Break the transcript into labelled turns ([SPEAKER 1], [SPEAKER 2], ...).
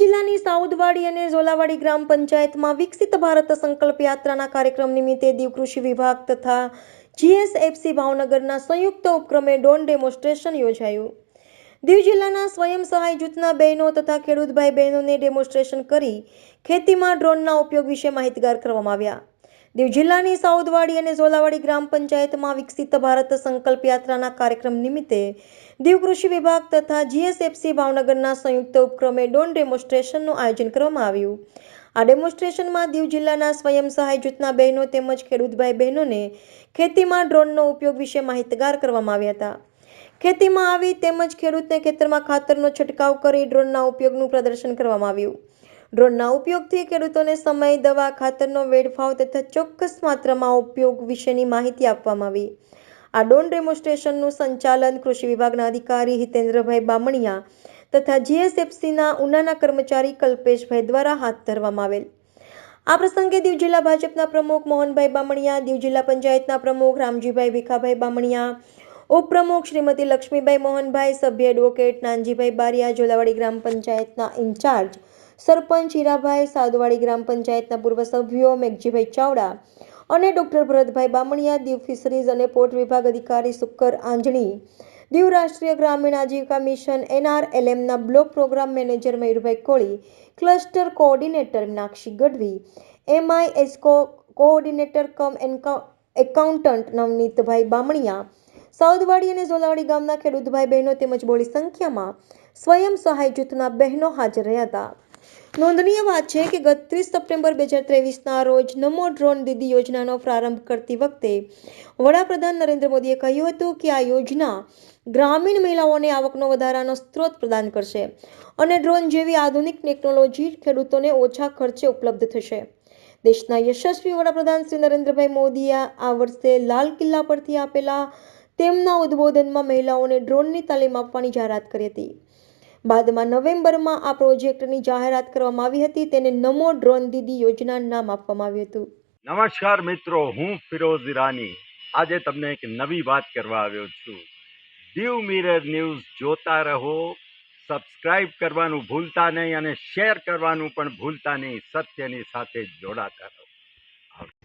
[SPEAKER 1] જિલ્લાની સાઉદવાડી અને ઝોલાવાડી ગ્રામ પંચાયતમાં વિકસિત ભારત સંકલ્પ યાત્રાના કાર્યક્રમ નિમિત્તે દીવ કૃષિ વિભાગ તથા જીએસએફસી ભાવનગરના સંયુક્ત ઉપક્રમે ડ્રોન ડેમોન્સ્ટ્રેશન યોજાયું. દીવ જિલ્લાના સ્વયં સહાય જૂથના બહેનો તથા ખેડૂત ભાઈ બહેનોને ડેમોન્સ્ટ્રેશન કરી ખેતીમાં ડ્રોનના ઉપયોગ વિશે માહિતગાર કરવામાં આવ્યા. દીવ જિલ્લાની સાઉદવાડી અને ઝોલાવાડી ગ્રામ પંચાયતમાં વિકસિત ભારત સંકલ્પ યાત્રાના કાર્યક્રમ નિમિત્તે દીવ કૃષિ વિભાગ તથા જીએસએફસી ભાવનગરના સંયુક્ત ઉપક્રમે ડોન ડેમોન્સ્ટ્રેશનનું આયોજન કરવામાં આવ્યું. આ ડેમોન્સ્ટ્રેશનમાં દીવ જિલ્લાના સ્વયં સહાય જૂથના બહેનો તેમજ ખેડૂતભાઈ બહેનોને ખેતીમાં ડ્રોનનો ઉપયોગ વિશે માહિતગાર કરવામાં આવ્યા હતા. ખેતીમાં આવી તેમજ ખેડૂતને ખેતરમાં ખાતરનો છંટકાવ કરી ડ્રોનના ઉપયોગનું પ્રદર્શન કરવામાં આવ્યું. ડ્રોનના ઉપયોગથી ખેડૂતોને સમય, દવા, ખાતરનો વેડફાવ તથા ચોક્કસ માત્રામાં ઉપયોગ વિશેની માહિતી આપવામાં આવી. આ ડ્રોન ડેમોન્સ્ટ્રેશનનું સંચાલન કૃષિ વિભાગના અધિકારી હિતેન્દ્રભાઈ બામણિયા તથા જીએસએફસીના ઉનાના કર્મચારી કલ્પેશભાઈ દ્વારા હાથ ધરવામાં આવેલ. આ પ્રસંગે દીવ જિલ્લા ભાજપના પ્રમુખ મોહનભાઈ બામણિયા, દીવ જિલ્લા પંચાયતના પ્રમુખ રામજીભાઈ ભીખાભાઈ બામણિયા ઉપપ્રમુખ શ્રીમતી લક્ષ્મીભાઈ મોહનભાઈ, સભ્ય એડવોકેટ નાનજીભાઈ બારિયા જોલાવાડી ગ્રામ પંચાયતના ઇન્ચાર્જ સરપંચ હીરાભાઈ સાદવાડી ગ્રામ પંચાયતના પૂર્વ સભ્યો મેઘજીભાઈ ચાવડા અને ડોક્ટર ભરતભાઈ બામણિયા, દીવ ફિશરીઝ અને પોર્ટ વિભાગ અધિકારી સુકર આંજણી, દીવ રાષ્ટ્રીય ગ્રામીણ આજીવિકા mission એનઆરએલએમના block program manager Mayurbhai Koli, cluster coordinator Meenakshi Gadhvi, MI એસ્કો coordinator cum accountant Navneetbhai Bamaniya Saudwadi અને ઝોલાવાડી ગામના ખેડૂત ભાઈ બહેનો તેમજ બોડી સંખ્યામાં સ્વયં સહાય જૂથના બહેનો હાજર રહ્યા હતા. નોંધનીય વાત છે કે ગત ત્રીસ સપ્ટેમ્બર બે હજાર ત્રેવીસના રોજ નમો ડ્રોન દીદી યોજનાનો પ્રારંભ કરતી વખતે વડાપ્રધાન નરેન્દ્ર મોદીએ કહ્યું હતું કે આ યોજના ગ્રામીણ મહિલાઓને આવકનો વધારાનો સ્ત્રોત પ્રદાન કરશે અને ડ્રોન જેવી આધુનિક ટેકનોલોજી ખેડૂતોને ઓછા ખર્ચે ઉપલબ્ધ થશે. દેશના યશસ્વી વડાપ્રધાન શ્રી નરેન્દ્રભાઈ મોદીએ આ વર્ષે લાલ કિલ્લા પરથી આપેલા તેમના ઉદ્બોધનમાં મહિલાઓને ડ્રોનની તાલીમ આપવાની જાહેરાત કરી હતી. બાદમાં નવેમ્બરમાં આ પ્રોજેક્ટની જાહેરાત કરવામાં આવી હતી. તેને નમો ડ્રોન દીદી યોજના નામ આપવામાં આવ્યું હતું.
[SPEAKER 2] નમસ્કાર મિત્રો, હું ફિરોઝ ઈરાની. આજે તમને એક નવી વાત કરવા આવ્યો છું. દીવ મિરર ન્યૂઝ જોતા રહો, સબસ્ક્રાઇબ કરવાનું ભૂલતા નહીં અને શેર કરવાનું પણ ભૂલતા નહીં. સત્યની સાથે જોડાતા રહો.